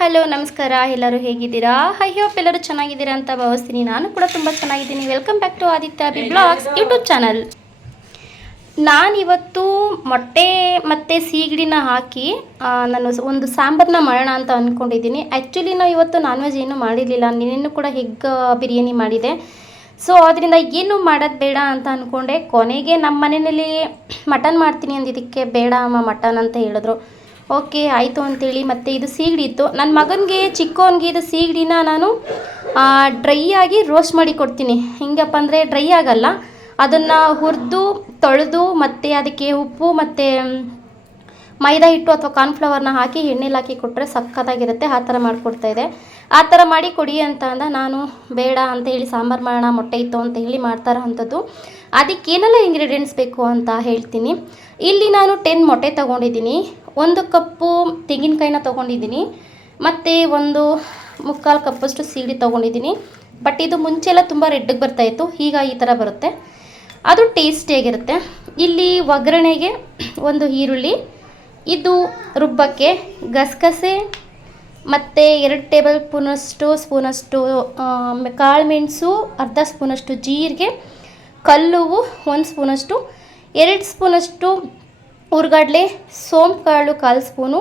Hello ನಮಸ್ಕಾರ. ಎಲ್ಲರೂ ಹೇಗಿದ್ದೀರಾ? ಐ ಹೋಪ್ ಎಲ್ಲರೂ ಚೆನ್ನಾಗಿದ್ದೀರಾ ಅಂತ ಭಾವಿಸ್ತೀನಿ. ನಾನು ಕೂಡ ತುಂಬ ಚೆನ್ನಾಗಿದ್ದೀನಿ. Welcome back to Aditya B blogs YouTube channel. ನಾನಿವತ್ತು ಮೊಟ್ಟೆ ಮತ್ತು ಸೀಗಡಿನ ಹಾಕಿ ನಾನು ಒಂದು ಸಾಂಬಾರನ್ನ ಮಾಡೋಣ ಅಂತ ಅಂದ್ಕೊಂಡಿದ್ದೀನಿ. ಆ್ಯಕ್ಚುಲಿ ನಾವು ಇವತ್ತು ನಾನ್ ವೆಜ್ ಏನೂ ಮಾಡಿರಲಿಲ್ಲ. ನಿನ್ನೆನೂ ಕೂಡ ಎಗ್ ಬಿರಿಯಾನಿ ಮಾಡಿದೆ. ಸೊ ಅದರಿಂದ ಏನು ಮಾಡೋದು ಬೇಡ ಅಂತ ಅಂದ್ಕೊಂಡೆ. ಕೊನೆಗೆ ನಮ್ಮ ಮನೆಯಲ್ಲಿ ಮಟನ್ ಮಾಡ್ತೀನಿ ಅಂದಿದ್ದಕ್ಕೆ ಬೇಡ ಅಮ್ಮ ಮಟನ್ ಅಂತ ಹೇಳಿದ್ರು. ಓಕೆ ಆಯಿತು ಅಂತೇಳಿ ಮತ್ತು ಇದು ಸೀಗಡಿ ಇತ್ತು. ನನ್ನ ಮಗನಿಗೆ ಚಿಕ್ಕವನಿಗೆ ಇದು ಸೀಗಡಿನ ನಾನು ಡ್ರೈ ಆಗಿ ರೋಸ್ಟ್ ಮಾಡಿ ಕೊಡ್ತೀನಿ. ಹೆಂಗಪ್ಪ ಅಂದರೆ ಡ್ರೈ ಆಗಲ್ಲ, ಅದನ್ನು ಹುರಿದು ತೊಳೆದು ಮತ್ತು ಅದಕ್ಕೆ ಉಪ್ಪು ಮತ್ತು ಮೈದಾ ಹಿಟ್ಟು ಅಥವಾ ಕಾರ್ನ್ಫ್ಲವರ್ನ ಹಾಕಿ ಎಣ್ಣೆಲಿ ಹಾಕಿ ಕೊಟ್ಟರೆ ಸಕ್ಕತ್ತಾಗಿರುತ್ತೆ. ಆ ಥರ ಮಾಡಿಕೊಡ್ತಾಯಿದ್ದೆ. ಆ ಥರ ಮಾಡಿ ಕೊಡಿ ಅಂತ ಅಂದ. ನಾನು ಬೇಡ ಅಂತ ಹೇಳಿ ಸಾಂಬಾರು ಮಾಡೋಣ, ಮೊಟ್ಟೆ ಇತ್ತು ಅಂತ ಹೇಳಿ ಮಾಡ್ತಾರ ಅಂಥದ್ದು. ಅದಕ್ಕೇನೆಲ್ಲ ಇಂಗ್ರೀಡಿಯೆಂಟ್ಸ್ ಬೇಕು ಅಂತ ಹೇಳ್ತೀನಿ. ಇಲ್ಲಿ ನಾನು 10 ಮೊಟ್ಟೆ ತೊಗೊಂಡಿದ್ದೀನಿ, 1 ಕಪ್ಪು ತೆಂಗಿನಕಾಯಿನ ತೊಗೊಂಡಿದ್ದೀನಿ ಮತ್ತು 1/4 ಕಪ್ಪಷ್ಟು ಸೀಗಡಿ ತೊಗೊಂಡಿದ್ದೀನಿ. ಬಟ್ ಇದು ಮುಂಚೆಲ್ಲ ತುಂಬ ರೆಡ್ಗೆ ಬರ್ತಾಯಿತ್ತು, ಈಗ ಈ ಥರ ಬರುತ್ತೆ. ಅದು ಟೇಸ್ಟಿಯಾಗಿರುತ್ತೆ. ಇಲ್ಲಿ ಒಗ್ಗರಣೆಗೆ 1 ಈರುಳ್ಳಿ, ಇದು ರುಬ್ಬಕ್ಕೆ ಗಸಗಸೆ ಮತ್ತು 2 ಟೇಬಲ್ ಸ್ಪೂನಷ್ಟು ಕಾಳು ಮೆಣಸು, ಅರ್ಧ ಸ್ಪೂನಷ್ಟು ಜೀರಿಗೆ, ಕಲ್ಲುವು 1 ಸ್ಪೂನಷ್ಟು, 2 ಸ್ಪೂನಷ್ಟು ಹುರ್ಗಡ್ಲೆ, ಸೋಂಪು ಕಾಳು 1/4 ಸ್ಪೂನು,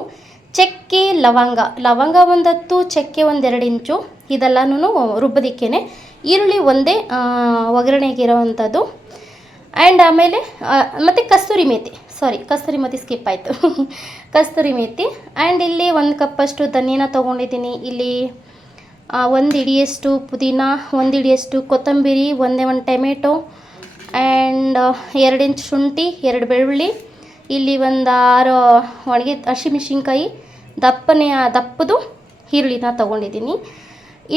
ಚಕ್ಕೆ, ಲವಂಗ 1 10, ಚಕ್ಕೆ 1-2 ಇಂಚು. ಇದೆಲ್ಲನೂ ರುಬ್ಬೋದಕ್ಕೇ. ಈರುಳ್ಳಿ ಒಂದೇ ಒಗ್ಗರಣೆಗಿರೋ ಅಂಥದ್ದು. ಆ್ಯಂಡ್ ಆಮೇಲೆ ಮತ್ತು ಕಸ್ತೂರಿ ಮೇಥಿ ಸ್ಕಿಪ್ ಆಯಿತು. ಕಸ್ತೂರಿ ಮೇಥಿ. ಆ್ಯಂಡ್ ಇಲ್ಲಿ 1 ಕಪ್ಪಷ್ಟು ಧನಿಯಾನ ತೊಗೊಂಡಿದ್ದೀನಿ. ಇಲ್ಲಿ 1 ಹಿಡಿಯಷ್ಟು ಪುದೀನ, 1 ಹಿಡಿಯಷ್ಟು ಕೊತ್ತಂಬರಿ, 1 ಟೊಮೆಟೊ, ಆ್ಯಂಡ್ 2 ಇಂಚ್ ಶುಂಠಿ, 2 ಬೆಳ್ಳುಳ್ಳಿ, ಇಲ್ಲಿ 6 ಒಣಗಿ ಹಸಿಮೆಣ್ಸಿನ್ಕಾಯಿ, ದಪ್ಪದು ಈರುಳ್ಳಿನ ತೊಗೊಂಡಿದ್ದೀನಿ.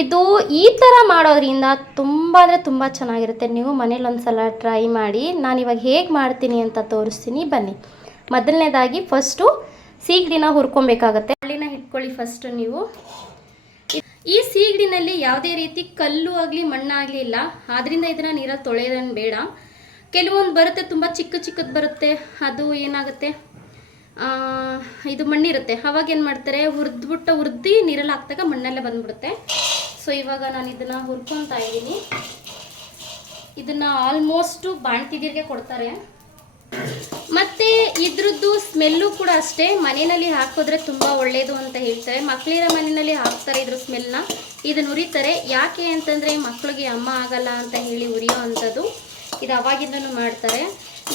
ಇದು ಈ ಥರ ಮಾಡೋದ್ರಿಂದ ತುಂಬ ಅಂದರೆ ತುಂಬ ಚೆನ್ನಾಗಿರುತ್ತೆ. ನೀವು ಮನೇಲಿ ಒಂದು ಸಲ ಟ್ರೈ ಮಾಡಿ. ನಾನಿವಾಗ ಹೇಗೆ ಮಾಡ್ತೀನಿ ಅಂತ ತೋರಿಸ್ತೀನಿ, ಬನ್ನಿ. ಮೊದಲನೇದಾಗಿ ಫಸ್ಟು ಸೀಗಡಿನ ಹುರ್ಕೊಬೇಕಾಗತ್ತೆ. ಹಳ್ಳಿನ ಇಟ್ಕೊಳ್ಳಿ ಫಸ್ಟು ನೀವು. ಈ ಸೀಗಡಿನಲ್ಲಿ ಯಾವುದೇ ರೀತಿ ಕಲ್ಲು ಆಗಲಿ ಮಣ್ಣಾಗಲಿ ಇಲ್ಲ, ಆದ್ದರಿಂದ ಇದನ್ನು ನೀರಲ್ಲಿ ತೊಳೆಯೋದನ್ನು ಬೇಡ. ಕೆಲವೊಂದು ಬರುತ್ತೆ, ತುಂಬ ಚಿಕ್ಕದು ಬರುತ್ತೆ, ಅದು ಏನಾಗುತ್ತೆ, ಇದು ಮಣ್ಣಿರುತ್ತೆ. ಅವಾಗ ಏನು ಮಾಡ್ತಾರೆ, ಹುರಿದು ನೀರಲ್ಲಿ ಹಾಕಿದಾಗ ಮಣ್ಣೆಲ್ಲ ಬಂದ್ಬಿಡುತ್ತೆ. ಸೊ ಇವಾಗ ನಾನು ಇದನ್ನು ಹುರ್ಕೊತಾ ಇದ್ದೀನಿ. ಇದನ್ನು ಆಲ್ಮೋಸ್ಟು ಬಾಣ್ತಿದಿರಿಗೆ ಕೊಡ್ತಾರೆ. ಮತ್ತು ಇದ್ರದ್ದು ಸ್ಮೆಲ್ಲು ಕೂಡ ಅಷ್ಟೇ, ಮನೆಯಲ್ಲಿ ಹಾಕಿದ್ರೆ ತುಂಬ ಒಳ್ಳೆಯದು ಅಂತ ಹೇಳ್ತಾರೆ. ಮಕ್ಕಳಿರೋ ಮನೆಯಲ್ಲಿ ಹಾಕ್ತಾರೆ ಇದ್ರ ಸ್ಮೆಲ್ನ. ಇದನ್ನು ಉರಿತಾರೆ. ಯಾಕೆ ಅಂತಂದರೆ ಮಕ್ಕಳಿಗೆ ಅಮ್ಮ ಆಗಲ್ಲ ಅಂತ ಹೇಳಿ ಉರಿಯೋ ಅಂಥದ್ದು. ಇದು ಅವಾಗಿಂದನೂ ಮಾಡ್ತಾರೆ.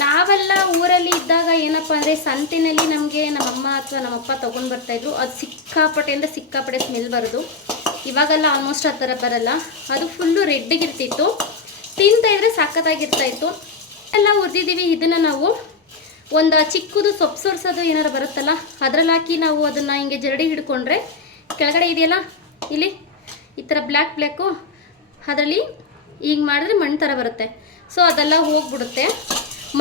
ನಾವೆಲ್ಲ ಊರಲ್ಲಿ ಇದ್ದಾಗ ಏನಪ್ಪ ಅಂದರೆ ಸಂತೆಯಲ್ಲಿ ನಮಗೆ ನಮ್ಮಮ್ಮ ಅಥವಾ ನಮ್ಮಪ್ಪ ತೊಗೊಂಡು ಬರ್ತಾಯಿದ್ರು. ಅದು ಸಿಕ್ಕಾಪಟ್ಟೆ ಸ್ಮೆಲ್ ಬರೋದು. ಇವಾಗೆಲ್ಲ ಆಲ್ಮೋಸ್ಟ್ ಆ ಥರ ಬರಲ್ಲ. ಅದು ಫುಲ್ಲು ರೆಡ್ಡಿಗಿರ್ತಿತ್ತು, ತಿಂತಾಯಿದ್ರೆ ಸಖತ್ತಾಗಿರ್ತಾಯಿತ್ತು. ಎಲ್ಲ ಹುರಿದಿದ್ದೀವಿ. ಇದನ್ನು ನಾವು ಒಂದು ಚಿಕ್ಕದು ಸೊಪ್ಪು ಸೋರ್ಸೋದು ಏನಾರು ಬರುತ್ತಲ್ಲ, ಅದರಲ್ಲಿ ಹಾಕಿ ನಾವು ಅದನ್ನು ಹಿಂಗೆ ಜರಡಿ ಹಿಡ್ಕೊಂಡ್ರೆ ಕೆಳಗಡೆ ಇದೆಯಲ್ಲ ಇಲ್ಲಿ ಈ ಥರ ಬ್ಲ್ಯಾಕು, ಅದರಲ್ಲಿ ಈಗ ಮಾಡಿದ್ರೆ ಮಣ್ಣು ಥರ ಬರುತ್ತೆ. ಸೊ ಅದೆಲ್ಲ ಹೋಗ್ಬಿಡುತ್ತೆ.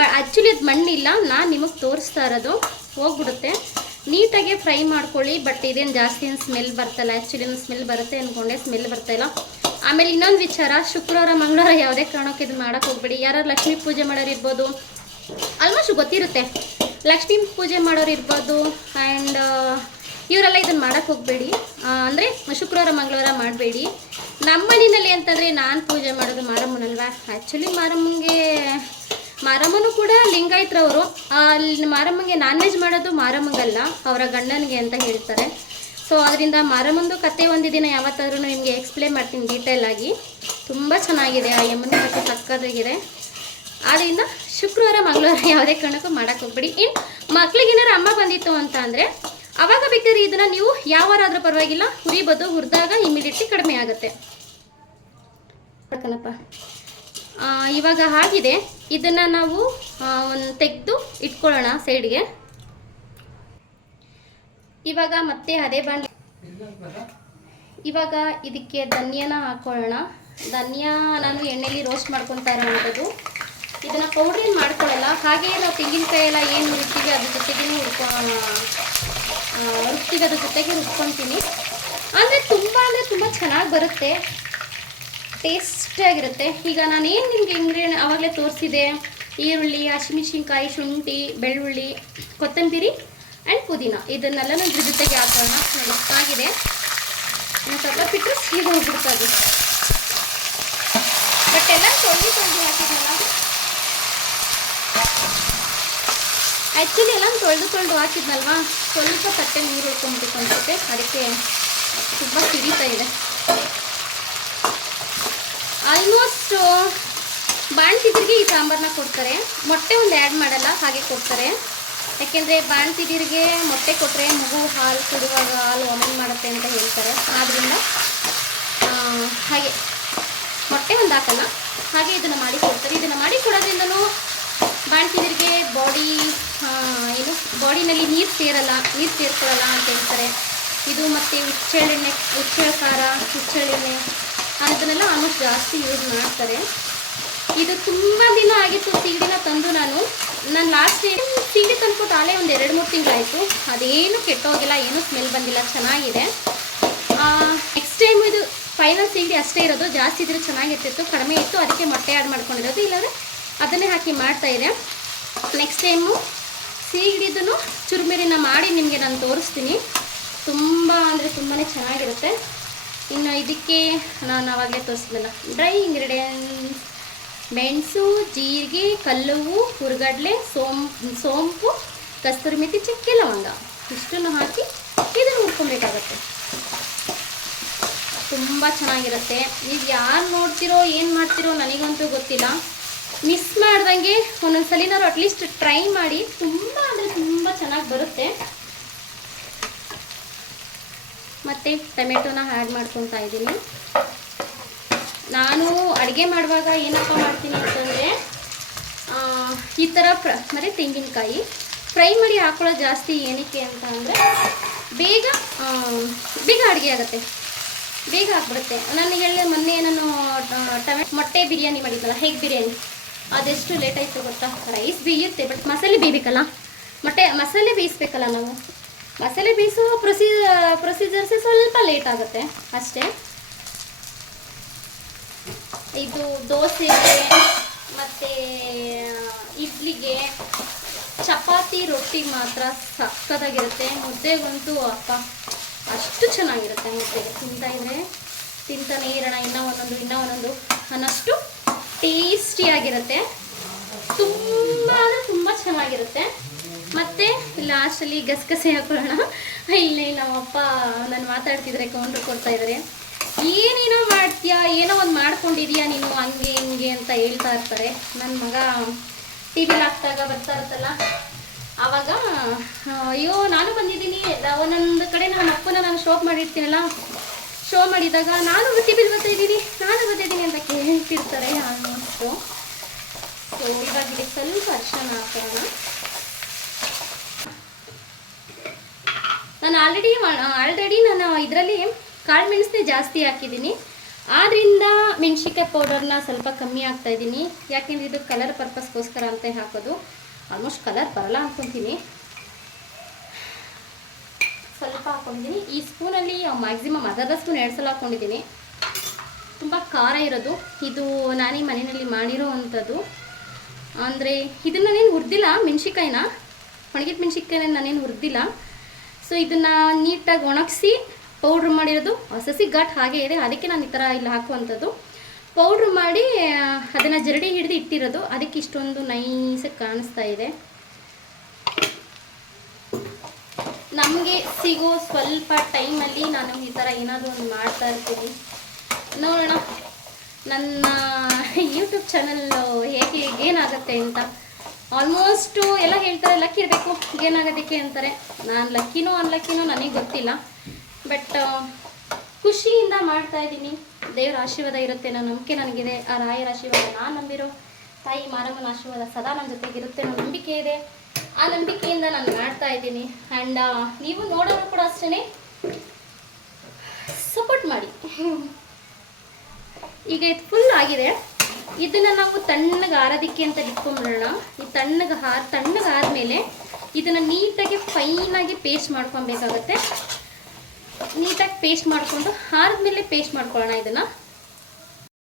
ಆ್ಯಕ್ಚುಲಿ ಅದು ಮಣ್ಣಿಲ್ಲ, ನಾನು ನಿಮಗೆ ತೋರಿಸ್ತಾ ಇರೋದು. ಹೋಗ್ಬಿಡುತ್ತೆ. ನೀಟಾಗಿ ಫ್ರೈ ಮಾಡ್ಕೊಳ್ಳಿ. ಬಟ್ ಇದೇನು ಜಾಸ್ತಿ ಏನು ಸ್ಮೆಲ್ ಬರ್ತಲ್ಲ. ಆ್ಯಕ್ಚುಲಿ ಸ್ಮೆಲ್ ಬರುತ್ತೆ ಅಂದ್ಕೊಂಡೆ, ಸ್ಮೆಲ್ ಬರ್ತಾಯಿಲ್ಲ. ಆಮೇಲೆ ಇನ್ನೊಂದು ವಿಚಾರ, ಶುಕ್ರವಾರ ಮಂಗಳವಾರ ಯಾವುದೇ ಕಾರಣಕ್ಕೆ ಇದು ಮಾಡೋಕ್ಕೆ ಹೋಗ್ಬೇಡಿ. ಯಾರು ಲಕ್ಷ್ಮೀ ಪೂಜೆ ಮಾಡೋರು ಇರ್ಬೋದು, ಆಲ್ಮೋಸ್ಟ್ ಗೊತ್ತಿರುತ್ತೆ, ಲಕ್ಷ್ಮೀ ಪೂಜೆ ಮಾಡೋರು ಇರ್ಬೋದು. ಆ್ಯಂಡ್ ಇವರೆಲ್ಲ ಇದನ್ನು ಮಾಡೋಕ್ಕೆ ಹೋಗಬೇಡಿ. ಅಂದರೆ ಶುಕ್ರವಾರ ಮಂಗಳವಾರ ಮಾಡಬೇಡಿ. ನಮ್ಮ ಮನೆಯಲ್ಲಿ ಅಂತಂದರೆ ನಾನು ಪೂಜೆ ಮಾಡೋದು ಮಾರಮ್ಮನಲ್ವ. ಆ್ಯಕ್ಚುಲಿ ಮಾರಮ್ಮನೂ ಕೂಡ ಲಿಂಗಾಯತ್ರವರು. ಮಾರಮ್ಮಂಗೆ ನಾನ್ ವೆಜ್ ಮಾಡೋದು ಮಾರಮ್ಮಂಗಲ್ಲ, ಅವರ ಗಂಡನಿಗೆ ಅಂತ ಹೇಳ್ತಾರೆ. ಸೊ ಅದರಿಂದ ಮಾರಮ್ಮಂದು ಕತೆ ಒಂದು ದಿನ ಯಾವತ್ತಾದ್ರೂ ನಿಮಗೆ ಎಕ್ಸ್ಪ್ಲೇನ್ ಮಾಡ್ತೀನಿ ಡೀಟೇಲಾಗಿ. ತುಂಬ ಚೆನ್ನಾಗಿದೆ, ಆ ಯಮ್ಮನ ಕತೆ ಸಕ್ಕತ್ತಾಗಿದೆ. ಆದ್ದರಿಂದ ಶುಕ್ರವಾರ ಮಂಗಳವಾರ ಯಾವುದೇ ಕಾರಣಕ್ಕೂ ಮಾಡೋಕ್ಕೆ ಹೋಗ್ಬೇಡಿ. ಇನ್ನು ಮಕ್ಳಿಗೆ ಏನಾರು ಅಮ್ಮ ಬಂದಿತ್ತು ಅಂತ ಅಂದರೆ ಆವಾಗ ಬೇಕಾದ್ರೆ ಇದನ್ನು ನೀವು ಯಾವಾರಾದ್ರೂ ಪರವಾಗಿಲ್ಲ ಹುರಿಬೋದು. ಹುರಿದಾಗ ಇಮಿಡಿಯೇಟ್ಲಿ ಕಡಿಮೆ ಆಗುತ್ತೆ. ಕಣಪ್ಪ ಇವಾಗ ಆಗಿದೆ. ಇದನ್ನು ನಾವು ತೆಗೆದು ಇಟ್ಕೊಳ್ಳೋಣ ಸೈಡ್ಗೆ. ಇವಾಗ ಮತ್ತೆ ಅದೇ ಬಾಣಲೆ, ಇವಾಗ ಇದಕ್ಕೆ ಧನಿಯಾನ ಹಾಕ್ಕೊಳ್ಳೋಣ. ಧನಿಯಾ ನಾನು ಎಣ್ಣೆಲಿ ರೋಸ್ಟ್ ಮಾಡ್ಕೊತಾ ಇರೋವಂಥದ್ದು. ಇದನ್ನು ಪೌಡ್ರೇನು ಮಾಡ್ಕೊಳ್ಳಲ್ಲ, ಹಾಗೆ ನಾವು ತೆಂಗಿನಕಾಯಿ ಎಲ್ಲ ಏನು ರುಬ್ತೀವಿ ಅದ್ರ ಜೊತೆಗೆ ಅದ್ರ ಜೊತೆಗೆ ರುಬ್ಕೊತೀನಿ. ಅಂದರೆ ತುಂಬ ಚೆನ್ನಾಗಿ ಬರುತ್ತೆ, ಟೇಸ್ಟಿಯಾಗಿರುತ್ತೆ. ಈಗ ನಾನೇನು ನಿಮಗೆ ಇಂಗ್ರೀಡಿಯೆಂಟ್ ಆವಾಗಲೇ ತೋರಿಸಿದೆ, ಈರುಳ್ಳಿ, ಹಸಿಮೆಣ್ಸಿನ್ಕಾಯಿ, ಶುಂಠಿ, ಬೆಳ್ಳುಳ್ಳಿ, ಕೊತ್ತಂಬರಿ ಆ್ಯಂಡ್ ಪುದೀನ, ಇದನ್ನೆಲ್ಲ ನಾನು ಜೊತೆಗೆ ಹಾಕೋಣ. ಆಗಿದೆ. ಇದು ಹೋಗ್ಬಿಡ್ತದೆ. ಬಟ್ ಎಲ್ಲ ತೊಳೆದು ಹಾಕಿದ್ನಲ್ಲ, ಆ್ಯಕ್ಚುಲಿ ಎಲ್ಲ ತೊಳೆದು ಹಾಕಿದ್ನಲ್ವಾ, ಸ್ವಲ್ಪ ತಟ್ಟೆ ನೀರು ಉಳ್ಕೊಂಬಿಟ್ಟು ಅನ್ಸುತ್ತೆ, ಅದಕ್ಕೆ ತುಂಬ ಸಿಡಿತಾ ಇದೆ. ಆಲ್ಮೋಸ್ಟ್ ಬಾಣ್ತಿದ್ರಿಗೆ ಈ ಸಾಂಬಾರನ್ನ ಕೊಡ್ತಾರೆ, ಮೊಟ್ಟೆ ಒಂದು ಆ್ಯಡ್ ಮಾಡಲ್ಲ, ಹಾಗೆ ಕೊಡ್ತಾರೆ. ಯಾಕೆಂದರೆ ಬಾಣ್ತಿದ್ರಿಗೆ ಮೊಟ್ಟೆ ಕೊಟ್ಟರೆ ಮಗು ಹಾಲು ಕುಡುವಾಗ ಹಾಲು ವಾಮಿಟ್ ಮಾಡುತ್ತೆ ಅಂತ ಹೇಳ್ತಾರೆ. ಆದ್ದರಿಂದ ಹಾಗೆ ಮೊಟ್ಟೆ ಒಂದು ಹಾಕಲ್ಲ, ಹಾಗೆ ಇದನ್ನು ಮಾಡಿ ಕೊಡ್ತಾರೆ. ಇದನ್ನು ಮಾಡಿ ಕೊಡೋದ್ರಿಂದನೂ ಬಾಣ್ತಿದ್ರಿಗೆ ಬಾಡಿನಲ್ಲಿ ನೀರು ಸೇರ್ಕೊಳ್ಳಲ್ಲ ಅಂತ ಹೇಳ್ತಾರೆ. ಇದು ಮತ್ತು ಹುಚ್ಚೆಳ್ಳು ಖಾರ, ಹುಚ್ಚೆಳ್ಳೆಣ್ಣೆ ಅದನ್ನೆಲ್ಲ ಆಲ್ಮೋಸ್ಟ್ ಜಾಸ್ತಿ ಯೂಸ್ ಮಾಡ್ತಾರೆ. ಇದು ತುಂಬ ದಿನ ಆಗಿತ್ತು ಸೀಗಡಿನ ತಂದು. ನಾನು ಲಾಸ್ಟ್ ಟೈಮ್ ಸೀಗಡಿ ತಂದ್ಕೊಟ್ಟು ಆಲೇ ಒಂದು 2-3 ತಿಂಗಳಾಯಿತು. ಅದೇನು ಕೆಟ್ಟೋಗಿಲ್ಲ, ಏನೂ ಸ್ಮೆಲ್ ಬಂದಿಲ್ಲ, ಚೆನ್ನಾಗಿದೆ. ನೆಕ್ಸ್ಟ್ ಟೈಮ್ ಇದು ಫೈನಲ್ ಸೀಗಡಿ ಅಷ್ಟೇ ಇರೋದು, ಜಾಸ್ತಿ ಇದ್ರೆ ಚೆನ್ನಾಗಿರ್ತಿತ್ತು, ಕಡಿಮೆ ಇತ್ತು, ಅದಕ್ಕೆ ಮೊಟ್ಟೆ ಆ್ಯಡ್ ಮಾಡ್ಕೊಂಡಿರೋದು. ಇಲ್ಲಾಂದರೆ ಅದನ್ನೇ ಹಾಕಿ ಮಾಡ್ತಾಯಿದೆ. ನೆಕ್ಸ್ಟ್ ಟೈಮು ಸೀಗಡಿದೂ ಚುರುಮುರಿನ ಮಾಡಿ ನಿಮಗೆ ನಾನು ತೋರಿಸ್ತೀನಿ. ತುಂಬ ಅಂದರೆ ತುಂಬಾ ಚೆನ್ನಾಗಿರುತ್ತೆ. ಇನ್ನು ಇದಕ್ಕೆ ನಾನು ಆವಾಗಲೇ ತೋರಿಸಿದ್ನಲ್ಲ, ಡ್ರೈ ಇಂಗ್ರೀಡಿಯೆಂಟ್ಸ್ ಮೆಣಸು, ಜೀರಿಗೆ, ಕಲ್ಲುವು, ಹುರ್ಗಡ್ಲೆ, ಸೋಂಪು, ಕಸ್ತೂರಿ ಮೆಥಿ, ಚಕ್ಕೆ, ಲವಂಗ ಇಷ್ಟನ್ನು ಹಾಕಿ ಇದನ್ನು ಹುರ್ಕೊಬೇಕಾಗತ್ತೆ. ತುಂಬ ಚೆನ್ನಾಗಿರುತ್ತೆ. ನೀವು ಯಾರು ನೋಡ್ತಿರೋ ಏನು ಮಾಡ್ತಿರೋ ನನಗಂತೂ ಗೊತ್ತಿಲ್ಲ. ಮಿಸ್ ಮಾಡ್ದಂಗೆ ಒಂದೊಂದು ಸಲಿನಾರು ಅಟ್ಲೀಸ್ಟ್ ಟ್ರೈ ಮಾಡಿ, ತುಂಬ ಅಂದರೆ ತುಂಬ ಚೆನ್ನಾಗಿ ಬರುತ್ತೆ. ಮತ್ತು ಟೊಮೆಟೊನ ಆ್ಯಡ್ ಮಾಡ್ಕೊತಾ ಇದ್ದೀನಿ. ನಾನು ಅಡುಗೆ ಮಾಡುವಾಗ ಏನಪ್ಪ ಮಾಡ್ತೀನಿ ಅಂತಂದರೆ ಈ ಥರ ಮತ್ತು ತೆಂಗಿನಕಾಯಿ ಫ್ರೈ ಮಾಡಿ ಹಾಕೊಳ್ಳೋದು ಜಾಸ್ತಿ. ಏನಕ್ಕೆ ಅಂತ ಅಂದರೆ ಬೇಗ ಅಡುಗೆ ಆಗುತ್ತೆ, ಬೇಗ ಹಾಕ್ಬಿಡುತ್ತೆ. ನಾನು ಮೊನ್ನೆ ನಾನು ಮೊಟ್ಟೆ ಬಿರಿಯಾನಿ ಮಾಡಿದ್ದಲ್ಲ, ಹೇಗೆ ಬಿರಿಯಾನಿ, ಅದೆಷ್ಟು ಲೇಟ್ ಆಯಿತು ಗೊತ್ತಾ? ರೈಸ್ ಬೇಯುತ್ತೆ, ಬಟ್ ಮಸಾಲೆ ಬೇಯಬೇಕಲ್ಲ, ಮಸಾಲೆ ಬೇಯಿಸ್ಬೇಕಲ್ಲ ನಾವು. ಮಸಾಲೆ ಬೇಯಿಸೋ ಪ್ರೊಸೀಜರ್ಸೇ ಸ್ವಲ್ಪ ಲೇಟ್ ಆಗುತ್ತೆ ಅಷ್ಟೇ. ಇದು ದೋಸೆಗೆ ಮತ್ತು ಇಡ್ಲಿಗೆ, ಚಪಾತಿ, ರೊಟ್ಟಿಗೆ ಮಾತ್ರ ಸಕ್ಕತ್ತಾಗಿರುತ್ತೆ. ಮುದ್ದೆಗಂತೂ ಅಪ್ಪ ಅಷ್ಟು ಚೆನ್ನಾಗಿರುತ್ತೆ. ಮುದ್ದೆಗೆ ತಿಂತಾನೇ ಇರೋಣ, ಇನ್ನೂ ಒಂದೊಂದು ಅನ್ನೋಷ್ಟು ಟೇಸ್ಟಿಯಾಗಿರುತ್ತೆ. ತುಂಬ ಅಂದರೆ ತುಂಬ ಚೆನ್ನಾಗಿರುತ್ತೆ. ಮತ್ತು ಲಾಸ್ಟಲ್ಲಿ ಗಸಗಸೆ ಹಾಕೊಳ್ಳೋಣ. ಇಲ್ಲೇ ನಮ್ಮಪ್ಪ ನಾನು ಮಾತಾಡ್ತಿದ್ರೆ ಕೌಂಟ್ರ್ ಕೊಡ್ತಾ ಇದ್ದಾರೆ. ಏನೇನೋ ಮಾಡ್ತೀಯಾ, ಏನೋ ಒಂದು ಮಾಡ್ಕೊಂಡಿದೀಯಾ ನೀನು, ಹಂಗೆ ಹಿಂಗೆ ಅಂತ ಹೇಳ್ತಾ ಇರ್ತಾರೆ. ನನ್ನ ಮಗ ಟಿ ವಿಲಿ ಹಾಕ್ದಾಗ ಬರ್ತಾ ಇರುತ್ತಲ್ಲ, ಆವಾಗ ಅಯ್ಯೋ ನಾನು ಬಂದಿದ್ದೀನಿ, ಒಂದೊಂದು ಕಡೆ ನಮ್ಮ ಅಪ್ಪನ ನಾನು ಶೋ ಮಾಡಿದಾಗ ನಾನು ಟಿ ವಿಲಿ ಬರ್ತಾಯಿದ್ದೀನಿ ಅಂತ ಕೇಳ್ತಿರ್ತಾರೆ ಆಲ್ಮೋಸ್ಟು. ಸೊ ಇವಾಗ ಇಲ್ಲಿ ಸ್ವಲ್ಪ ಅರಿಶಿನ ಹಾಕೋಣ. ನಾನು ಆಲ್ರೆಡಿ ನಾನು ಇದರಲ್ಲಿ ಕಾಳು ಮೆಣಸನ್ನೇ ಜಾಸ್ತಿ ಹಾಕಿದ್ದೀನಿ. ಆದ್ದರಿಂದ ಮೆಣಸಿನ್ಕಾಯಿ ಪೌಡರ್ನ ಸ್ವಲ್ಪ ಕಮ್ಮಿ ಹಾಕ್ತಾಯಿದ್ದೀನಿ. ಯಾಕೆಂದರೆ ಇದು ಕಲರ್ ಪರ್ಪಸ್ಗೋಸ್ಕರ ಅಂತ ಹಾಕೋದು. ಆಲ್ಮೋಸ್ಟ್ ಕಲರ್ ಬರಲ್ಲ ಅಂದ್ಕೊತೀನಿ. ಸ್ವಲ್ಪ ಹಾಕ್ಕೊಂಡಿದ್ದೀನಿ. ಈ ಸ್ಪೂನಲ್ಲಿ ಮ್ಯಾಕ್ಸಿಮಮ್ ಅರ್ಧ ಸ್ಪೂನ್ 2 ಸಲ ಹಾಕ್ಕೊಂಡಿದ್ದೀನಿ. ತುಂಬ ಖಾರ ಇರೋದು ಇದು. ನಾನೇ ಮನೆಯಲ್ಲಿ ಮಾಡಿರೋ ಅಂಥದ್ದು. ಅಂದರೆ ಇದನ್ನು ನಾನೇನು ಹುರಿದಿಲ್ಲ, ಮೆಣಸಿನ್ಕಾಯಿನ ಒಣಗಿದ ಮೆಣಸಿನ್ಕಾಯಿನ ನಾನೇನು ಹುರಿದಿಲ್ಲ. ಸೊ ಇದನ್ನು ನೀಟಾಗಿ ಒಣಗಿಸಿ ಪೌಡ್ರ್ ಮಾಡಿರೋದು. ಸಸಿ ಘಾಟ್ ಹಾಗೆ ಇದೆ, ಅದಕ್ಕೆ ನಾನು ಈ ಥರ ಇಲ್ಲಿ ಹಾಕುವಂಥದ್ದು. ಪೌಡ್ರ್ ಮಾಡಿ ಅದನ್ನು ಜರಡಿ ಹಿಡಿದು ಇಟ್ಟಿರೋದು, ಅದಕ್ಕೆ ಇಷ್ಟೊಂದು ನೈಸಾಗಿ ಕಾಣಿಸ್ತಾ ಇದೆ. ನಮಗೆ ಸಿಗೋ ಸ್ವಲ್ಪ ಟೈಮಲ್ಲಿ ನಾನು ಈ ಥರ ಏನಾದರೂ ಒಂದು ಮಾಡ್ತಾ ಇರ್ತೀನಿ. ನೋಡೋಣ ನನ್ನ ಯೂಟ್ಯೂಬ್ ಚಾನಲ್ಲು ಹೇಗೆ ಏನಾಗುತ್ತೆ ಅಂತ. ಆಲ್ಮೋಸ್ಟು ಎಲ್ಲ ಹೇಳ್ತಾರೆ ಲಕ್ಕಿ ಇರಬೇಕು ಏನಾಗೋದಕ್ಕೆ ಅಂತಾರೆ. ನಾನು ಲಕ್ಕಿನೋ ಅನ್ಲಕ್ಕಿನೋ ನನಗೆ ಗೊತ್ತಿಲ್ಲ, ಬಟ್ ಖುಷಿಯಿಂದ ಮಾಡ್ತಾಯಿದ್ದೀನಿ. ದೇವರ ಆಶೀರ್ವಾದ ಇರುತ್ತೆ ಅನ್ನೋ ನಂಬಿಕೆ ನನಗಿದೆ. ಆ ರಾಯರ ಆಶೀರ್ವಾದ, ನಾನು ನಂಬಿರೋ ತಾಯಿ ಮಾರಮ್ಮನ ಆಶೀರ್ವಾದ ಸದಾ ನನ್ನ ಜೊತೆಗಿರುತ್ತೆ ಅನ್ನೋ ನಂಬಿಕೆ ಇದೆ. ಆ ನಂಬಿಕೆಯಿಂದ ನಾನು ಮಾಡ್ತಾಯಿದ್ದೀನಿ. ಆ್ಯಂಡ್ ನೀವು ನೋಡೋರು ಕೂಡ ಅಷ್ಟೇ ಸಪೋರ್ಟ್ ಮಾಡಿ. ಈಗ ಇದು ಫುಲ್ ಆಗಿದೆ. ಇದನ್ನು ನಾವು ತಣ್ಣಗೆ ಆರೋದಕ್ಕೆ ಅಂತ ಇಟ್ಕೊಂಡ್ಬಿಡೋಣ. ಈ ತಣ್ಣಗೆ ಆದಮೇಲೆ ಇದನ್ನು ನೀಟಾಗಿ ಫೈನಾಗಿ ಪೇಸ್ಟ್ ಮಾಡ್ಕೊಬೇಕಾಗತ್ತೆ. ನೀಟಾಗಿ ಪೇಸ್ಟ್ ಮಾಡಿಕೊಂಡು ಆದ್ಮೇಲೆ ಪೇಸ್ಟ್ ಮಾಡ್ಕೊಳ್ಳೋಣ. ಇದನ್ನು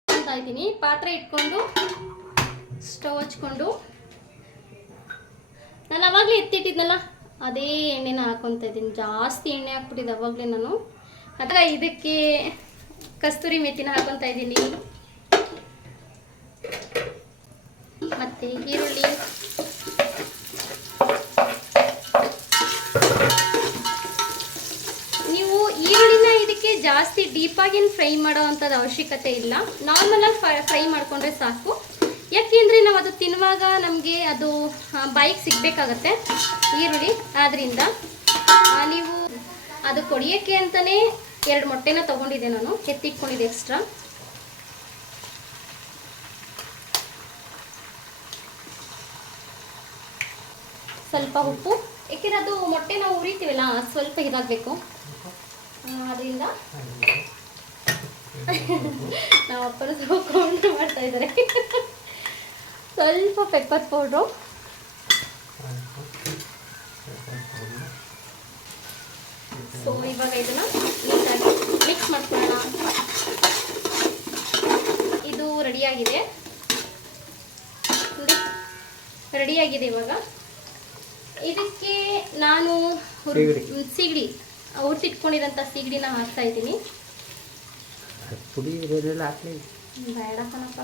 ಅಂತ ಇದ್ದೀನಿ. ಪಾತ್ರೆ ಇಟ್ಕೊಂಡು ಸ್ಟವ್ ಹಚ್ಕೊಂಡು ನಾನು ಅವಾಗಲೇ ಎತ್ತಿಟ್ಟಿದ್ನಲ್ಲ ಅದೇ ಎಣ್ಣೆನ ಹಾಕ್ಕೊತಾ ಇದ್ದೀನಿ. ಜಾಸ್ತಿ ಎಣ್ಣೆ ಹಾಕ್ಬಿಟ್ಟಿದ್ದೆ ಅವಾಗಲೇ ನಾನು. ಅದಕ್ಕೆ ಇದಕ್ಕೆ ಕಸ್ತೂರಿ ಮೆಥಿನ ಹಾಕೊತಾ ಇದ್ದೀನಿ. ಮತ್ತು ಈರುಳ್ಳಿ, ನೀವು ಈರುಳ್ಳಿನ ಇದಕ್ಕೆ ಜಾಸ್ತಿ ಡೀಪಾಗಿ ಫ್ರೈ ಮಾಡೋ ಅಂಥದ್ದು ಅವಶ್ಯಕತೆ ಇಲ್ಲ. ನಾರ್ಮಲಾಗಿ ಫ್ರೈ ಮಾಡಿಕೊಂಡ್ರೆ ಸಾಕು. ಯಾಕೆಂದರೆ ನಾವು ಅದು ತಿನ್ನುವಾಗ ನಮಗೆ ಅದು ಬಾಯಿಗೆ ಸಿಗಬೇಕಾಗತ್ತೆ ಈರುಳ್ಳಿ. ಆದ್ದರಿಂದ ನೀವು ಅದು ಕೊಡಿಯೋಕ್ಕೆ ಅಂತಲೇ 2 ಮೊಟ್ಟೆನ ತೊಗೊಂಡಿದ್ದೆ, ನಾನು ಎತ್ತಿಟ್ಕೊಂಡಿದ್ದೆ ಎಕ್ಸ್ಟ್ರಾ. ಸ್ವಲ್ಪ ಉಪ್ಪು, ಏಕೆಂದರೆ ಅದು ಮೊಟ್ಟೆ ನಾವು ಉರಿತೀವಲ್ಲ ಸ್ವಲ್ಪ ಇದಾಗಬೇಕು. ಅದರಿಂದ ನಾವು ಅಪ್ಪನ ಸ್ವಲ್ಪ ಕೌಂಟ್ರ್ ಮಾಡ್ತಾ ಇದ್ದಾರೆ. ಸ್ವಲ್ಪ ಪೆಪ್ಪರ್ ಪೌಡ್ರು, ಸೊ ಇವಾಗ ಇದನ್ನು ನೀಟಾಗಿ ಮಿಕ್ಸ್ ಮಾಡ್ಕೊಳ್ಳೋಣ. ಇದು ರೆಡಿಯಾಗಿದೆ. ಇವಾಗ ಇದಕ್ಕೆ ನಾನು ಸೀಗಡಿ ಹುರ್ತಿಟ್ಕೊಂಡಿರೋಂಥ ಸೀಗಡಿನ ಹಾಕ್ತಾ ಇದ್ದೀನಿ. ಬೇಡ ಕಣಪ್ಪ,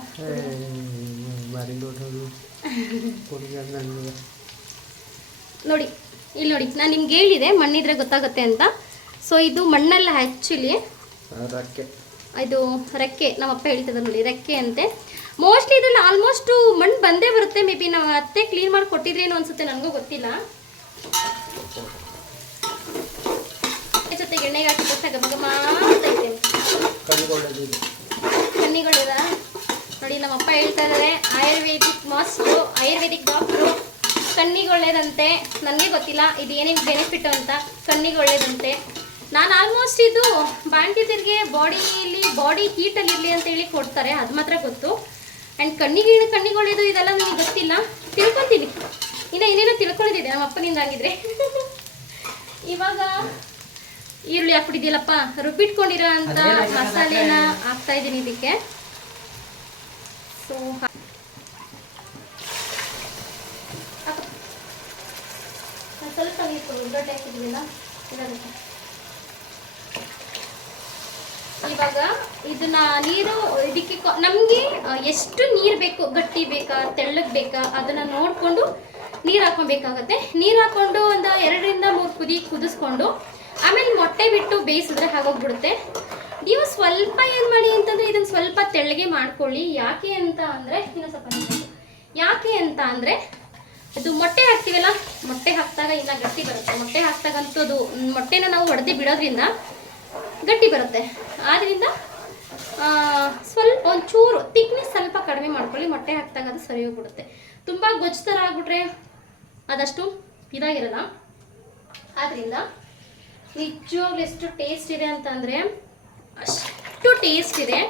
ನೋಡಿ ಇಲ್ಲಿ ನೋಡಿ, ನಾನು ನಿಮ್ಗೆ ಹೇಳಿದೆ ಮಣ್ಣಿದ್ರೆ ಗೊತ್ತಾಗುತ್ತೆ ಅಂತ. ಸೊ ಇದು ಮಣ್ಣಲ್ಲ, ಆ್ಯಕ್ಚುಲಿ ಇದು ರೆಕ್ಕೆ. ನಮ್ಮ ಅಪ್ಪ ಹೇಳ್ತಿದ್ದಾರೆ ನೋಡಿ, ರೆಕ್ಕೆ ಅಂತೆ. ಮೋಸ್ಟ್ಲಿ ಇದ್ರಲ್ಲಿ ಆಲ್ಮೋಸ್ಟು ಮಣ್ಣು ಬಂದೇ ಬರುತ್ತೆ. ಮೇ ಬಿ ನಾವು ಅತ್ತೆ ಕ್ಲೀನ್ ಮಾಡಿ ಕೊಟ್ಟಿದ್ರೇನೋ ಅನ್ಸುತ್ತೆ, ನನಗೂ ಗೊತ್ತಿಲ್ಲ. ಜೊತೆಗೆ ಎಣ್ಣೆಗೆ ಹಾಕಿ ಗಮಗಮ ಅಂತೈತೆ. ಕಣ್ಣಿಗಳಿದ ನೋಡಿ, ನಮ್ಮ ಅಪ್ಪ ಹೇಳ್ತಾ ಇದ್ದಾರೆ ಆಯುರ್ವೇದಿಕ್ ಮಾಸ್ಟ್ರು, ಆಯುರ್ವೇದಿಕ್ ಡಾಕ್ಟ್ರು. ಕಣ್ಣಿಗೆ ಒಳ್ಳೇದಂತೆ. ನನಗೆ ಗೊತ್ತಿಲ್ಲ ಇದು ಏನೇನು ಬೆನಿಫಿಟ್ ಅಂತ. ಕಣ್ಣಿಗೆ ಒಳ್ಳೇದಂತೆ. ನಾನು ಆಲ್ಮೋಸ್ಟ್ ಇದು ಬಾಣಂತಿಯರಿಗೆ ಬಾಡಿ ಹೀಟಲ್ಲಿ ಇರಲಿ ಅಂತ ಹೇಳಿ ಕೊಡ್ತಾರೆ, ಅದು ಮಾತ್ರ ಗೊತ್ತು. ಆ್ಯಂಡ್ ಕಣ್ಣಿಗೆ ಒಳ್ಳೇದು ಇದೆಲ್ಲ ನನಗೆ ಗೊತ್ತಿಲ್ಲ, ತಿಳ್ಕೊತೀನಿ. ಇನ್ನು ಏನೇನೋ ತಿಳ್ಕೊಳ್ಳೋದಿದೆ ನಮ್ಮ ಅಪ್ಪನಿಂದ ಆಗಿದ್ರೆ. ಇವಾಗ ಈರುಳ್ಳಿ ಹಾಕ್ಬಿಟ್ಟಿದ್ಯಲ್ಲಪ್ಪ, ರುಬ್ಬಿಟ್ಕೊಂಡಿರೋ ಅಂತ ಮಸಾಲೆನ ಹಾಕ್ತಾ ಇದ್ದೀನಿ ಇದಕ್ಕೆ. ಸೊ ಸ್ವಲ್ಪ ನೀರು ದೊಡ್ಡ ಹಾಕಿದ್ದೀವಿಲ್ಲ ಇದಕ್ಕೆ. ಇವಾಗ ಇದನ್ನ ನೀರು ಇದಕ್ಕೆ ನಮಗೆ ಎಷ್ಟು ನೀರು ಬೇಕು, ಗಟ್ಟಿ ಬೇಕಾ ತೆಳ್ಳಗೆ ಬೇಕಾ ಅದನ್ನು ನೋಡಿಕೊಂಡು ನೀರು ಹಾಕೊಬೇಕಾಗತ್ತೆ. ನೀರು ಹಾಕ್ಕೊಂಡು ಒಂದು 2 ರಿಂದ 3 ಕುದಿ ಕುದಿಸ್ಕೊಂಡು ಆಮೇಲೆ ಮೊಟ್ಟೆ ಬಿಟ್ಟು ಬೇಯಿಸಿದ್ರೆ ಆಗೋಗ್ಬಿಡುತ್ತೆ. ನೀವು ಸ್ವಲ್ಪ ಏನು ಮಾಡಿ ಅಂತಂದರೆ ಇದನ್ನು ಸ್ವಲ್ಪ ತೆಳ್ಳಗೆ ಮಾಡ್ಕೊಳ್ಳಿ. ಯಾಕೆ ಅಂತ ಅಂದರೆ ಇದು ಮೊಟ್ಟೆ ಹಾಕ್ತೀವಲ್ಲ, ಮೊಟ್ಟೆ ಹಾಕಿದಾಗ ಇನ್ನೂ ಗಟ್ಟಿ ಬರುತ್ತೆ. ಮೊಟ್ಟೆ ಹಾಕಿದಾಗಂತೂ ಅದು ಮೊಟ್ಟೆನ ನಾವು ಒಡೆದು ಬಿಡೋದ್ರಿಂದ ಗಟ್ಟಿ ಬರುತ್ತೆ. ಆದ್ದರಿಂದ ಸ್ವಲ್ಪ ಒಂಚೂರು ತಿಕ್ನೆಸ್ ಸ್ವಲ್ಪ ಕಡಿಮೆ ಮಾಡ್ಕೊಳ್ಳಿ. ಮೊಟ್ಟೆ ಹಾಕಿದಾಗ ಅದು ಸರಿ ಹೋಗ್ಬಿಡುತ್ತೆ. ತುಂಬ ಗೊಜ್ಜು ಥರ ಆಗ್ಬಿಟ್ರೆ ಅದಷ್ಟು ಇದಾಗಿರಲ್ಲ. ಆದ್ದರಿಂದ ನಿಜವಾಗ್ಲೂ ಎಷ್ಟು ಟೇಸ್ಟ್ ಇದೆ ಅಂತಂದರೆ ಅಷ್ಟು ಟೇಸ್ಟ್ ಇದೆ.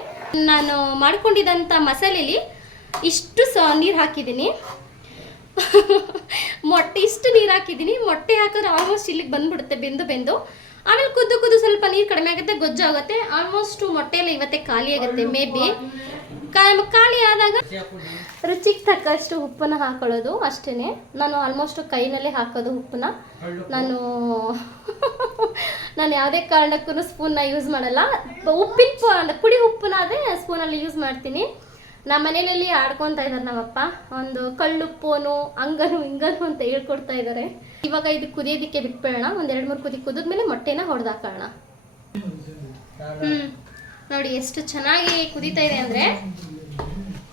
ನಾನು ಮಾಡ್ಕೊಂಡಿದ್ದಂಥ ಮಸಾಲೆಯಲ್ಲಿ ಇಷ್ಟು ನೀರು ಹಾಕಿದ್ದೀನಿ. ಇಷ್ಟು ನೀರು ಹಾಕಿದ್ದೀನಿ. ಮೊಟ್ಟೆ ಹಾಕಿದ್ರೆ ಆಲ್ಮೋಸ್ಟ್ ಇಲ್ಲಿಗೆ ಬಂದುಬಿಡುತ್ತೆ ಬೆಂದು. ಆಮೇಲೆ ಕುದ್ದು ಸ್ವಲ್ಪ ನೀರು ಕಡಿಮೆ ಆಗುತ್ತೆ, ಗೊಜ್ಜಾಗುತ್ತೆ. ಆಲ್ಮೋಸ್ಟ್ ಮೊಟ್ಟೆ ಎಲ್ಲ ಇವತ್ತೇ ಖಾಲಿ ಆಗುತ್ತೆ. ಮೇ ಬಿ ಖಾಲಿ ಆದಾಗ ರುಚಿಗೆ ತಕ್ಕಷ್ಟು ಉಪ್ಪನ್ನು ಹಾಕೊಳ್ಳೋದು ಅಷ್ಟೇ. ನಾನು ಆಲ್ಮೋಸ್ಟ್ ಕೈನಲ್ಲೇ ಹಾಕೋದು ಉಪ್ಪನ್ನ. ನಾನು ಯಾವುದೇ ಕಾರಣಕ್ಕೂ ಸ್ಪೂನ್ನ ಯೂಸ್ ಮಾಡಲ್ಲ. ಪುಡಿ ಉಪ್ಪನ್ನಾದರೆ ಸ್ಪೂನಲ್ಲಿ ಯೂಸ್ ಮಾಡ್ತೀನಿ. ನಮ್ಮ ಮನೆಯಲ್ಲಿ ಆಡ್ಕೊತಾ ಇದ್ದಾರೆ ನಮ್ಮಪ್ಪ, ಒಂದು ಕಳ್ಳುಪ್ಪೋನು ಹಂಗನು ಹಿಂಗನು ಅಂತ ಹೇಳ್ಕೊಡ್ತಾ ಇದ್ದಾರೆ. ಇವಾಗ ಇದು ಕುದಿಯೋದಕ್ಕೆ ಬಿಟ್ಬಿಡೋಣ. ಒಂದು 2-3 ಕುದಿ ಕುದಿದ್ಮೇಲೆ ಮೊಟ್ಟೆನ ಹೊಡೆದಾಕೋಣ. ನೋಡಿ ಎಷ್ಟು ಚೆನ್ನಾಗಿ ಕುದೀತಾ ಇದೆ ಅಂದರೆ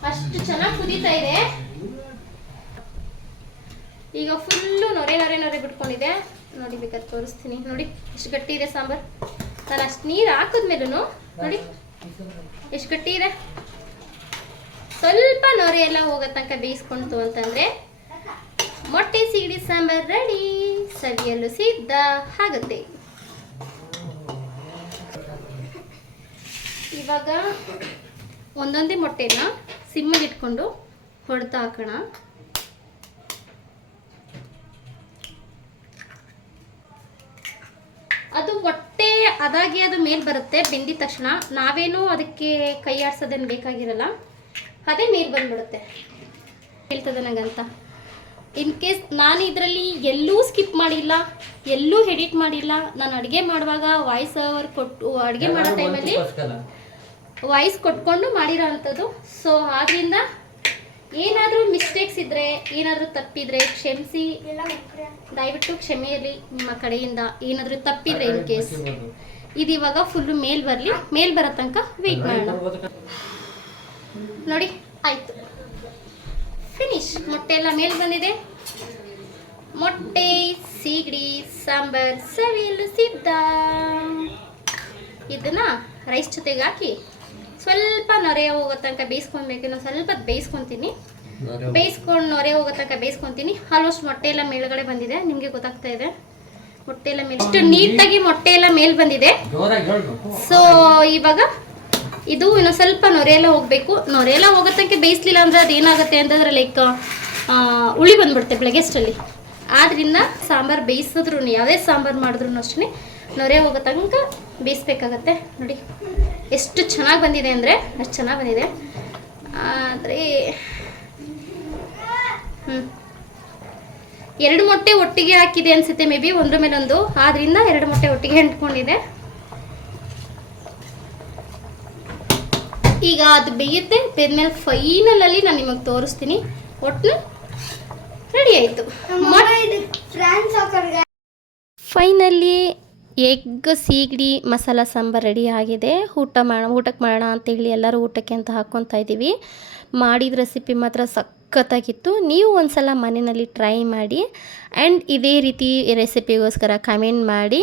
ಅಷ್ಟು ಚೆನ್ನಾಗಿ ಕುದೀತಾ ಇದೆ. ಈಗ ಫುಲ್ಲು ನೊರೆ ಬಿಟ್ಕೊಂಡಿದೆ ನೋಡಿ. ಬೇಕಾದ್ರೆ ತೋರಿಸ್ತೀನಿ ನೋಡಿ ಎಷ್ಟು ಗಟ್ಟಿ ಇದೆ ಸಾಂಬಾರು. ನಾನು ಅಷ್ಟು ನೀರು ಹಾಕಿದ್ಮೇಲೂ ನೋಡಿ ಎಷ್ಟು ಗಟ್ಟಿ ಇದೆ. ಸ್ವಲ್ಪ ನೊರೆ ಎಲ್ಲ ಹೋಗೋ ತನಕ ಬೇಯಿಸ್ಕೊಂತು ಅಂತಂದರೆ ಮೊಟ್ಟೆ ಸೀಗಡಿ ಸಾಂಬಾರು ರೆಡಿ, ಸವಿಯಲು ಸಿದ್ಧ ಆಗುತ್ತೆ. ಇವಾಗ ಒಂದೊಂದೇ ಮೊಟ್ಟೆನ ಸಿಮ್ಮಲ್ಲಿ ಇಟ್ಕೊಂಡು ಹೊಡೆದು ಹಾಕೋಣ. ಅದು ಮೊಟ್ಟೆ ಅದಾಗಿ ಅದು ಮೇಲೆ ಬರುತ್ತೆ ಬೆಂದಿದ ತಕ್ಷಣ. ನಾವೇನು ಅದಕ್ಕೆ ಕೈ ಆಡಿಸೋದೇನು ಬೇಕಾಗಿರಲ್ಲ, ಅದೇ ಮೇಲೆ ಬಂದ್ಬಿಡುತ್ತೆ. ಹೇಳ್ತದೆ ನನಗಂತ. ಇನ್ ಕೇಸ್ ನಾನು ಇದರಲ್ಲಿ ಎಲ್ಲೂ ಸ್ಕಿಪ್ ಮಾಡಿಲ್ಲ, ಎಲ್ಲೂ ಎಡಿಟ್ ಮಾಡಿಲ್ಲ. ನಾನು ಅಡುಗೆ ಮಾಡುವಾಗ ವಾಯ್ಸ್ ಓವರ್ ಕೊಟ್ಟು ಅಡುಗೆ ಮಾಡೋ ಟೈಮಲ್ಲಿ ವಾಯ್ಸ್ ಕೊಟ್ಕೊಂಡು ಮಾಡಿರೋ ಅಂಥದ್ದು. ಸೊ ಆದ್ದರಿಂದ ಏನಾದರೂ ಮಿಸ್ಟೇಕ್ಸ್ ಇದ್ದರೆ, ಏನಾದರೂ ತಪ್ಪಿದರೆ ಕ್ಷಮಿಸಿ, ದಯವಿಟ್ಟು ಕ್ಷಮೆ ಇರಲಿ ನಿಮ್ಮ ಕಡೆಯಿಂದ. ಏನಾದರೂ ತಪ್ಪಿದರೆ ಇನ್ ಕೇಸ್ ಇದು ಇವಾಗ ಫುಲ್ಲು ಮೇಲ್ ಬರೋ ತನಕ ವೆಯ್ಟ್ ಮಾಡೋಣ. ನೋಡಿ ಆಯಿತು, ಫಿನಿಶ್. ಮೊಟ್ಟೆ ಎಲ್ಲ ಮೇಲ್ ಬಂದಿದೆ. ಮೊಟ್ಟೆ ಸೀಗಡಿ ಸಾಂಬಾರ್ ಸವಿಯಲು ಸಿದ್ಧ. ಇದನ್ನು ರೈಸ್ ಜೊತೆಗೆ ಹಾಕಿ ಸ್ವಲ್ಪ ನೊರೆ ಹೋಗೋ ತನಕ ಬೇಯಿಸ್ಕೊಬೇಕು. ನಾನು ಸ್ವಲ್ಪ ಬೇಯಿಸ್ಕೊತೀನಿ, ನೊರೆ ಹೋಗೋ ತನಕ ಬೇಯಿಸ್ಕೊತೀನಿ. ಆಲ್ಮೋಸ್ಟ್ ಮೊಟ್ಟೆ ಎಲ್ಲ ಮೇಲ್ಗಡೆ ಬಂದಿದೆ, ನಿಮಗೆ ಗೊತ್ತಾಗ್ತಾ ಇದೆ. ಮೊಟ್ಟೆ ಎಲ್ಲ ಮೇಲೆ ಇಷ್ಟು ನೀಟಾಗಿ ಮೊಟ್ಟೆ ಎಲ್ಲ ಮೇಲ್ ಬಂದಿದೆ. ಸೊ ಇವಾಗ ಇದು ಇನ್ನೊಂದು ಸ್ವಲ್ಪ ನೊರೆ ಎಲ್ಲ ಹೋಗಬೇಕು. ನೊರೆ ಎಲ್ಲ ಹೋಗೋ ತನಕ ಬೇಯಿಸ್ಲಿಲ್ಲ ಅಂದರೆ ಅದೇನಾಗುತ್ತೆ ಅಂತಂದರೆ ಲೈಕ್ ಹುಳಿ ಬಂದ್ಬಿಡುತ್ತೆ ಬೆಳಗ್ಗೆಷ್ಟಲ್ಲಿ. ಆದ್ದರಿಂದ ಸಾಂಬಾರು ಬೇಯಿಸಿದ್ರು, ಯಾವುದೇ ಸಾಂಬಾರು ಮಾಡಿದ್ರು ಅಷ್ಟೇ ನೊರೆ ಹೋಗೋ ತನಕ ಬೇಯಿಸ್ಬೇಕಾಗತ್ತೆ. ನೋಡಿ ಎಷ್ಟು ಚೆನ್ನಾಗಿ ಬಂದಿದೆ ಅಂದರೆ ಅಷ್ಟು ಚೆನ್ನಾಗಿ ಬಂದಿದೆ. ಆದರೆ 2 ಮೊಟ್ಟೆ ಒಟ್ಟಿಗೆ ಹಾಕಿದೆ ಅನಿಸುತ್ತೆ, ಮೇ ಬಿ ಒಂದ್ರ ಮೇಲೊಂದು, ಆದ್ದರಿಂದ 2 ಮೊಟ್ಟೆ ಒಟ್ಟಿಗೆ ಅಂಟ್ಕೊಂಡಿದೆ. ಈಗ ಅದು ಬೇಯುತ್ತೆ. ಬೇದ್ಮೇಲೆ ಫೈನಲಲ್ಲಿ ನಾನು ನಿಮಗೆ ತೋರಿಸ್ತೀನಿ. ಒಟ್ಟು ರೆಡಿ ಆಯಿತು. ಫೈನಲಿ ಎಗ್ ಸೀಗಡಿ ಮಸಾಲ ಸಾಂಬಾರು ರೆಡಿ ಆಗಿದೆ. ಊಟಕ್ಕೆ ಮಾಡೋಣ ಅಂತೇಳಿ ಎಲ್ಲರೂ ಊಟಕ್ಕೆ ಅಂತ ಹಾಕ್ಕೊತಾ ಇದ್ದೀವಿ. ಮಾಡಿದ ರೆಸಿಪಿ ಮಾತ್ರ ಸಖತ್ತಾಗಿತ್ತು. ನೀವು ಒಂದ್ಸಲ ಮನೆಯಲ್ಲಿ ಟ್ರೈ ಮಾಡಿ ಆ್ಯಂಡ್ ಇದೇ ರೀತಿ ರೆಸಿಪಿಗೋಸ್ಕರ ಕಮೆಂಟ್ ಮಾಡಿ.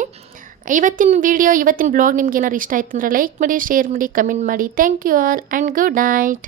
ಇವತ್ತಿನ ಬ್ಲಾಗ್ ನಿಮ್ಗೆ ಏನಾದ್ರು ಇಷ್ಟ ಆಯ್ತು ಅಂದರೆ ಲೈಕ್ ಮಾಡಿ, ಶೇರ್ ಮಾಡಿ, ಕಮೆಂಟ್ ಮಾಡಿ. Thank you all and good night.